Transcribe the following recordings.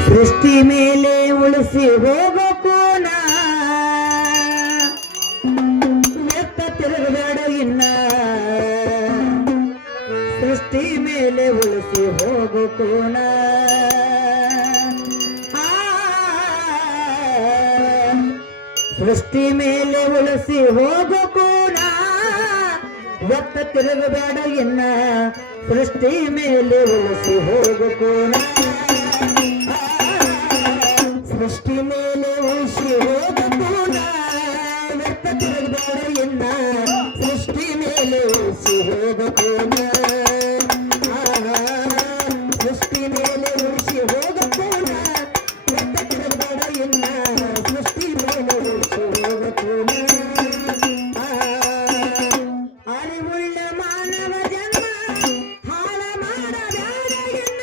ಸೃಷ್ಟಿ ಮೇಲೆ ಉಳಿಸಿ ಹೋಗಬೇಕು ನಾ ಎತ್ತ ತಿರುಗಬೇಡ ಇನ್ನ ಸೃಷ್ಟಿ ಮೇಲೆ ಉಳಿಸಿ ಹೋಗಬೇಕು ನಾ ಸೃಷ್ಟಿ ಮೇಲೆ ಉಳಿಸಿ ಹೋಗಬೇಕು ನಾ ಎತ್ತ ತಿರುಗಬೇಡ ಇನ್ನ ಸೃಷ್ಟಿ ಮೇಲೆ ಉಳಿಸಿ ಹೋಗಬೇಕು ನಾ ಸೃಷ್ಟಿ ಮೇಲೆ ಉಳಿಸಿ ಹೋಗಬೇಕು ನಾ ಎತ್ತ ತಿರುಗಬೇಡ ಇನ್ನ ಸೃಷ್ಟಿ ಮೇಲೆ ಉಳಿಸಿ ಹೋಗಬೇಕು ನಾ ಸೃಷ್ಟಿ ಮೇಲೆ ಉಳಿಸಿ ಹೋಗಬೇಕು ನಾ ಎತ್ತ ತಿರುಗಬೇಡ ಇನ್ನ ಸೃಷ್ಟಿ ಮೇಲೆ ಉಳಿಸಿ ಹೋಗಬೇಕು ನಾ ಅರಿವುಳ್ಳ ಮಾನವ ಜನ್ಮ ಹಾಳ ಮಾಡಬೇಡ ಎನ್ನ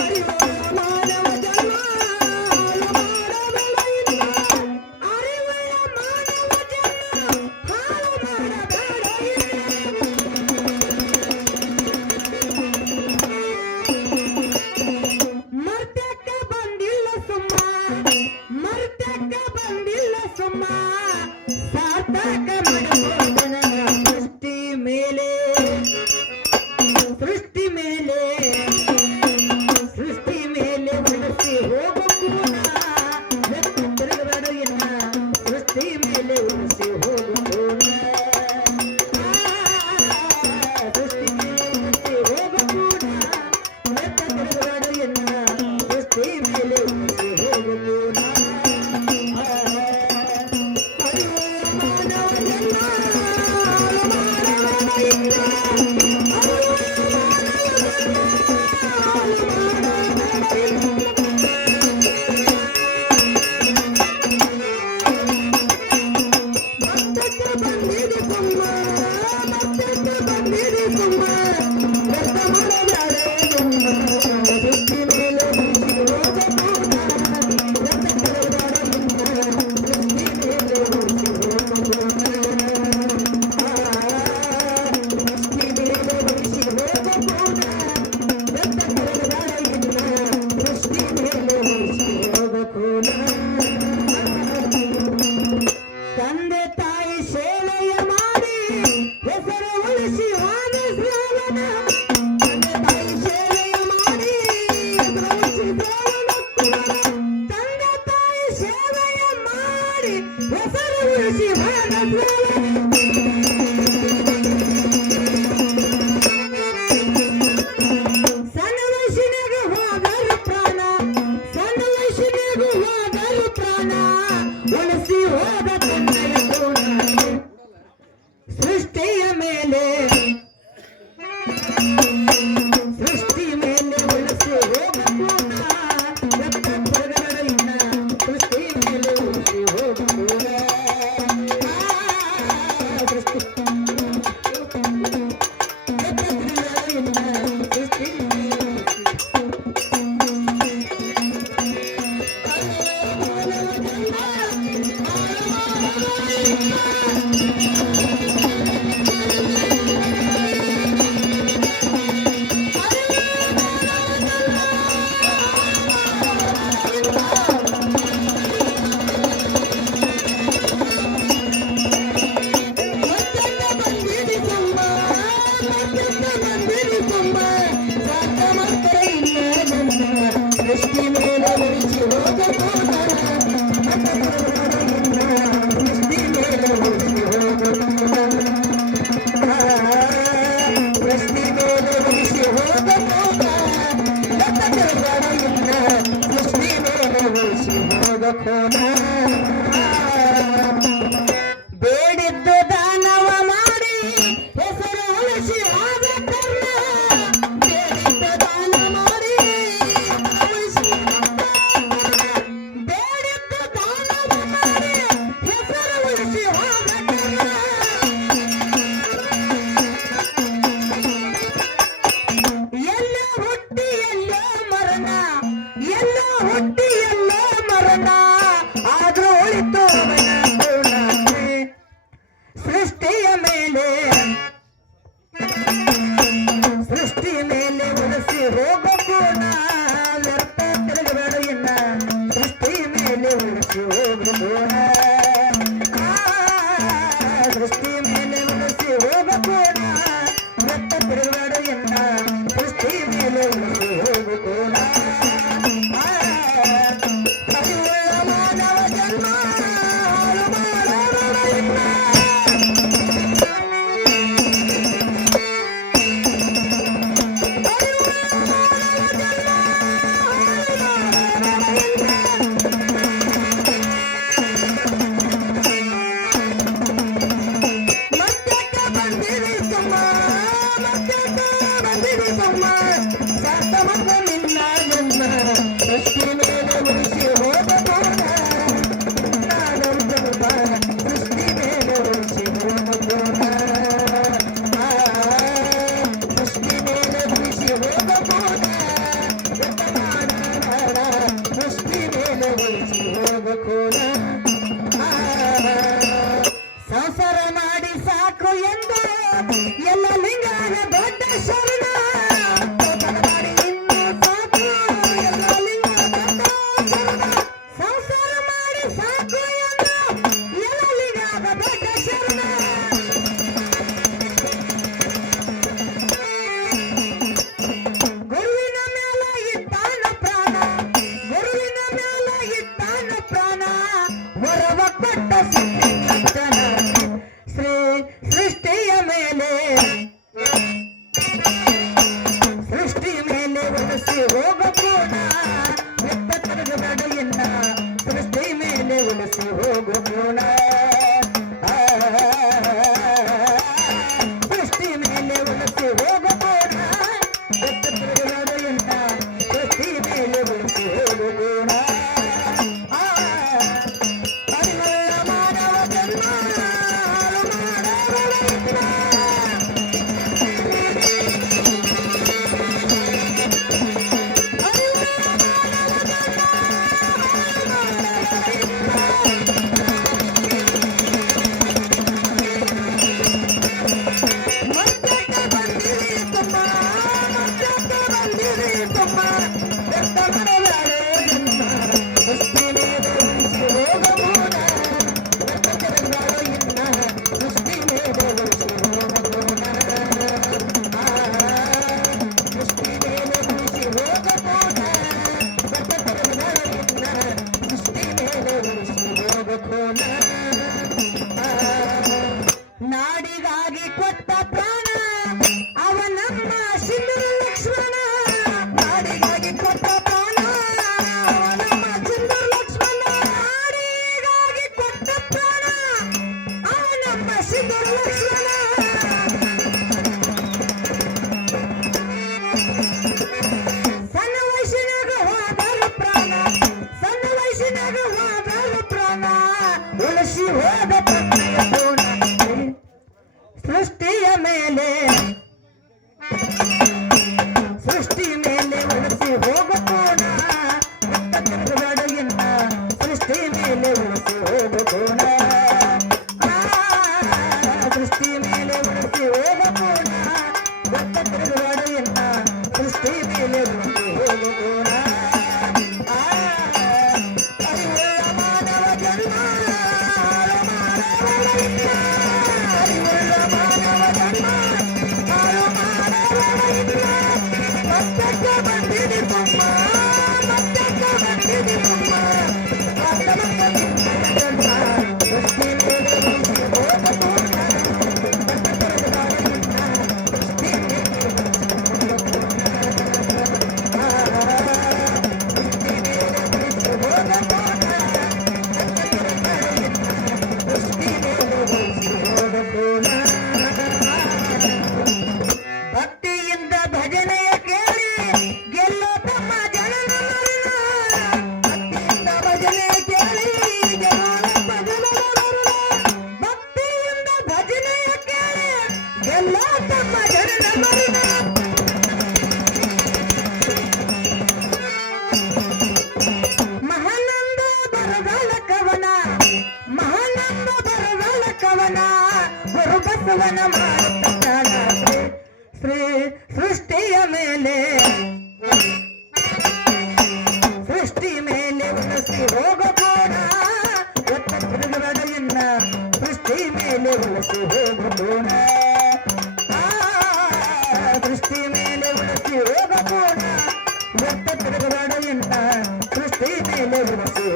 ಅರಿವುಳ್ಳ ಮಾನವ ಜನ್ಮ ಹಾಳ ಮಾಡಬೇಡ ಎನ್ನ ಅರಿವುಳ್ಳ ಮಾನವ ಜನ್ಮ ಹಾಳ ಮಾಡಬೇಡ ಮರ್ತಕ್ಕ ಬಂದಿಲ್ಲ ಸುಮ್ಮ ಮರ್ತಕ್ಕ ಬಂದಿಲ್ಲ ಸುಮ್ಮ ಸಾರ್ಥಕ ಮಾಡಬಹುದು ನನ್ನ ಸೃಷ್ಟಿ ಮೇಲೆ ಸೃಷ್ಟಿ ಮೇಲೆ ಸೃಷ್ಟಿ ಮೇಲೆ ಉಳಿಸಿ ಹೋಗಬೇಕು ನಾ ಎತ್ತು ತಿರುಗಬೇಡ ಇನ್ನ ಸೃಷ್ಟಿ ಮೇಲೆ ಉಳಿಸಿ ಹೋಗಬೇಕು ನಾ ಸೃಷ್ಟಿ ಮೇಲೆ ಉಳಿಸಿ ಹೋಗಬೇಕು ನಾ ಎತ್ತ ತಿರುಗಬೇಡ ಇನ್ನ ಸೃಷ್ಟಿ ಮೇಲೆ ಉಳಿಸಿ ಹೋಗಬೇಕು ನಾ ಮಾನವ ಜನ್ಮ ತಂದೆ ತಾಯಿ ಸೇವೆಯ ಮಾಡಿ ಹೆಸರು ಉಳಿಸಿ ಹೋದ ಶ್ರಾವಣ ತಂದೆ ತಾಯಿ ಸೇವೆಯ ಮಾಡಿ ಹೆಸರು ಉಳಿಸಿ ಶ್ರಾವಣ ತಂದೆ ತಾಯಿ ಸೇವೆಯ ಮಾಡಿ ಹೆಸರು ಉಳಿಸಿ ಹೋದ ಸಣ್ಣ ವಯಸ್ಸಿನಾಗ ಹೋದರು ಪ್ರಾಣ ಸಣ್ಣ ವಯಸ್ಸಿನಾಗ ಹೋದರು ಪ್ರಾಣ ಉಳಿಸಿ ಹೋದ ತನ್ನಯ ಗುಣ ಸೃಷ್ಟಿಯ ಮೇಲೆ ಸೃಷ್ಟಿ ಮೇಲೆ ಉಳಿಸಿ ಹೋಗಬೇಕು ನಾ ಎತ್ತ ತಿರುಗಬೇಡ ಇನ್ನ ಸೃಷ್ಟಿ ಮೇಲೆ ಉಳಿಸಿ ಹೋಗಬೇಕು ನಾ ಸೃಷ್ಟಿ ಎತ್ತ ತಿರುಗಬೇಡ ಇನ್ನ ಸೃಷ್ಟಿ ಸೃಷ್ಟಿ ಮೇಲೆ ಉಳಿಸಿ ಹೋಗಬೇಕು ನಾ ಸೃಷ್ಟಿ ಮೇಲೆ ಉಳಿಸಿ ಹೋಗಬೇಕು ನಾ ಸೃಷ್ಟಿ ಮೇಲೆ ಉಳಿಸಿ ಹೋಗಬೇಕು ನಾ ಎತ್ತ ತಿರುಗಬೇಡ ಇನ್ನ ಸೃಷ್ಟಿ ಮೇಲೆ ಉಳಿಸಿ ಹೋಗಬೇಕು ನಾ ಬೇಡಿದ್ದು ದಾನವ ಮಾಡಿ ಹೆಸರು ಉಳಿಸಿ ಹೋದ ಕರ್ಣ ಬೇಡಿದ್ದು ದಾನ ಮಾಡಿ ಬೇಡಿದ್ದು ದಾನವ ಮಾಡಿ ಹೆಸರು ಉಳಿಸಿ ಹೋದ ಕರ್ಣ ಎಲ್ಲೋ ಹುಟ್ಟಿ ಎಲ್ಲೋ ಮರಣ ಎಲ್ಲೋ ಹುಟ್ಟಿ ಎಲ್ಲೋ ಮರಣ ಆದ್ರೂ ಉಳಿತು ಅವನ ಗುಣ ಸೃಷ್ಟಿಯ ಮೇಲೆ ಸೃಷ್ಟಿ ಮೇಲೆ ಉಳಿಸಿ ಹೋಗಬೇಕು ನಾ ವ್ಯರ್ಥ ತಿರುಗಬೇಡ ಹೋಗಕೋಣ. ಸಂಸಾರ ಮಾಡಿ ಸಾಕು ಎಂದು ಎಲ್ಲ ಲಿಂಗನ ದೊಡ್ಡ ಶರಣ. ಮಾಡಿ ಇನ್ನು ಸಾಕು ಎಲ್ಲ ಲಿಂಗ ದೊಡ್ಡ ಶರಣ. ಸಂಸಾರ ಮಾಡಿ ಸಾಕು ಎಂದು ಎಲ್ಲ ಲಿಂಗನ ದೊಡ್ಡ ಶರಣ. ಗುರುವಿನ ಮೇಲ ಇಟ್ಟಾನ ಪ್ರಾಣ, ಗುರುವಿನ ಮೇಲ ಇಟ್ಟಾನ ಪ್ರಾಣ. ವರವ ಕೊಟ್ಟ ಸಿದ್ಧನ ಸೃಷ್ಟಿಯ ಮೇಲೆ, ಸೃಷ್ಟಿ ಮೇಲೆ ಉಳಿಸಿ ಹೋಗಕೋಣ. ಎತ್ತ ತಿರುಗಬೇಡ ಸೃಷ್ಟಿ ಮೇಲೆ ಉಳಿಸಿ ಹೋಗಕೋಣ. ಸೃಷ್ಟಿ ಮೇಲೆ ಉಳಿಸಿ ಹೋಗಕೋಣ. ಎತ್ತ ತಿರುಗಬೇಡ ಸೃಷ್ಟಿ ಮೇಲೆ ಉಳಿಸಿ ಹೋಗಕೋಣ. ನಾಡಿಗಾಗಿ ಕೊಟ್ಟ ಪ್ರಾಣ ಅವ ನಮ್ಮ ಸಿಂಧೂರ ಲಕ್ಷ್ಮಣ. ನಾಡಿಗಾಗಿ ಕೊಟ್ಟ ಪ್ರಾಣ ಅವ ನಮ್ಮ ಸಿಂಧೂರ ಲಕ್ಷ್ಮಣ. ನಾಡಿಗಾಗಿ ಕೊಟ್ಟ ಪ್ರಾಣ ಅವ ನಮ್ಮ ಸಿಂಧೂರ ಲಕ್ಷ್ಮಣ. ಸಣ್ಣ ವಯಸ್ಸಿನಾಗ ಹೋದರ ಪ್ರಾಣ, ಸಣ್ಣ ವಯಸ್ಸಿನಾಗ ಹೋದರ ಪ್ರಾಣ. ಉಳಿಸಿ ಹೋದ ಪತ್ನಿಯ ಗುಣ ಸೃಷ್ಟಿಯ ಮೇಲೆ, ಸೃಷ್ಟಿ ಮೇಲೆ ಉಳಿಸಿ ಹೋಗಕೋಣ. ಎತ್ತ ತಿರುಗಬೇಡ ಇನ್ನ ಸೃಷ್ಟಿ ಮೇಲೆ ಉಳಿಸಿ ಹೋಗಕೋಣ. ಸೃಷ್ಟಿ ಮೇಲೆ ಉಳಿಸಿ ಹೋಗಕೋಣ. ಎತ್ತ ತಿರುಗಬೇಡ ಇನ್ನ ಸೃಷ್ಟಿ ಮೇಲೆ ಉಳಿಸಿ ಹೋಗಕೋಣ. ಅರಿವುಳ್ಳ ಮಾನವ ಜನ್ಮ ಹಾಳು ಮಾಡಬಾರದಿಲ್ಲ. ಅರಿವುಳ್ಳ ಮಾನವ ಜನ್ಮ ಹಾಳು ಮಾಡಬಾರದಿಲ್ಲ. ಮತ್ತಕ್ಕೆ ಬಂದಿದೆ ತುಂಬ, ಮತ್ತಕ್ಕೆ ಬಂದಿದೆ ತುಂಬ. ಜನ್ಮ ಸೃಷ್ಟಿ ಮೇಲೆ ಉಳಿಸಿ ಹೋಗಕೋಣ. ಸೃಷ್ಟಿ ಮೇಲೆ ಭಕ್ತಿಯಿಂದ ಭಜನೆಯ ಕೇಳಿ ಗೆಲ್ಲೋ ತಮ್ಮ ಜನನ ಮರಣ. ಭಕ್ತಿಯಿಂದ ಭಜನೆಯ ಕೇಳಿ ಗೆಲ್ಲೋ ಭಜನೆಯ ಮರಣ. ಭಕ್ತಿಯಿಂದ ಭಜನೆಯ ಕೇಳಿ ಗೆಲ್ಲೋ ತಮ್ಮ ಜನನ ಮರಣ. ಮಹಾನಂದ ಬರಗಾಲ ಕವನ, ಮಹಾನಂದ ಬರಗಾಲ ಕವನ. ಗುರು ಬಸವನ ಮಾಡುತ್ತಾನ ಸೃಷ್ಟಿಯ ಮೇಲೆ, ಸೃಷ್ಟಿ ಮೇಲೆ ಉಳಿಸಿ ಹೋಗಕೋಣ. ಎತ್ತ ತಿರುಗಬೇಡ ಇನ್ನ ಸೃಷ್ಟಿ ಮೇಲೆ ಉಳಿಸಿ ಹೋಗಕೋಣ. ಸೃಷ್ಟಿ ಮೇಲೆ ಉಳಿಸಿ ಹೋಗಕೋಣ. ಎತ್ತ ತಿರುಗಬೇಡ ಇನ್ನ ಸೃಷ್ಟಿ ಮೇಲೆ ಉಳಿಸಿ